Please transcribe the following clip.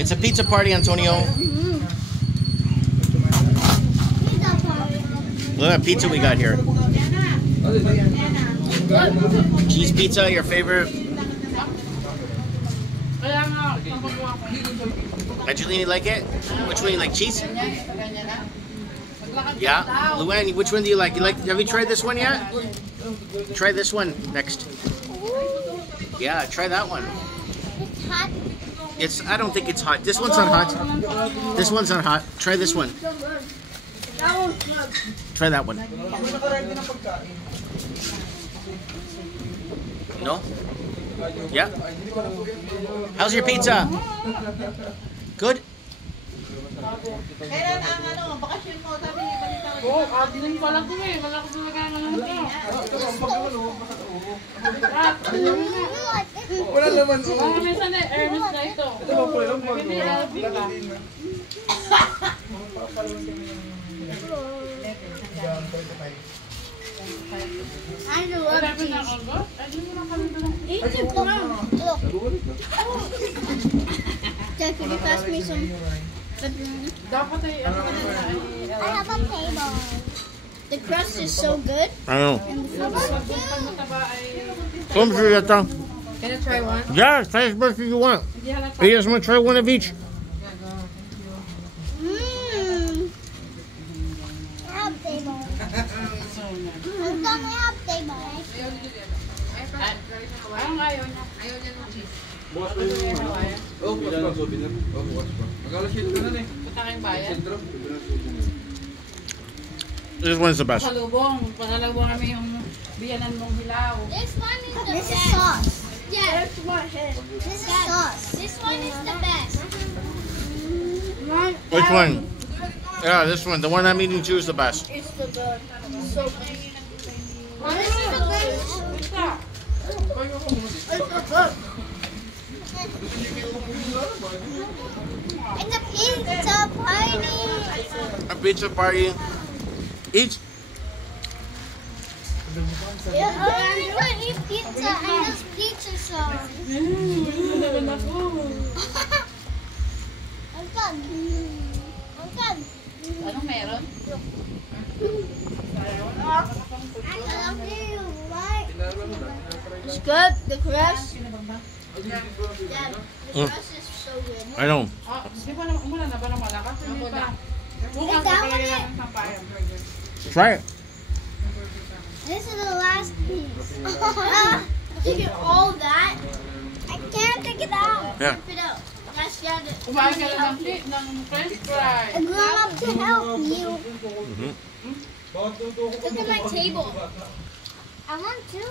It's a pizza party, Antonio. Look at pizza we got here. Cheese pizza, your favorite? Angelina, like it? Which one you like? Cheese? Yeah. Luann, which one do you like? Have you tried this one yet? Try this one next. Yeah, try that one. It's hot. I don't think it's hot. This one's not hot. This one's not hot. Try this one. That one's good. Try that one. No? Yeah? How's your pizza? Good? Kailan ang bakasyon mo? Sabi niya, balita ko. Oo, admin pala ko eh. Wala ko talaga ng Wala naman. Mga minsan eh, Hermes na ito. Ito ba po yung Hindi, LV ka. I love Wala ko na cheese. ako. Ay, di mo na kami doon. Eat it, come on. Look. Dad, could you pass me some pepperoni? Dapat ay, ano ka nila ay... I have a table. The crust is so good. I know. And the food is so good. Pag mataba ay... Come for that. Can I try one? Yeah, try as much as you want. Hindi halata. You just want to try one of each. Mmm. I have table. I'm gonna have table. Parang ayaw niya. Ayaw niya ng cheese. Bukas pa yung oh, bukas pa souvenir. Oh, bukas pa. Mag-alas-shit ka na eh. Punta kayong bayan. Sentro. This one's the best. Salubong. Pangalawang kami yung biyanan mong hilaw. This one is the best. This is sauce. Yeah. This is sauce. This one is the best. Which one? Yeah, this one. The one I'm eating too is the best. It's the best. So good. This is the best. It's a pizza party. A pizza party. Each. Yeah, I'm gonna eat pizza and this pizza sauce. Naman ako. I'm done. I'm done. Anong meron? I love you. What? It's good. The crust. Dad, the crust is so good. I know. Ah, di ba naman umula na ba ng malakas? Hindi pa. Bukas Ikaw na ulit. ng papayan. Try it. This is the last piece. Take it all that. I can't take it out. Yeah. Rip it out. That's the other. Kumain ka lang ng french fries. I grew up to help you. Mm-hmm. Look at my table. I want to.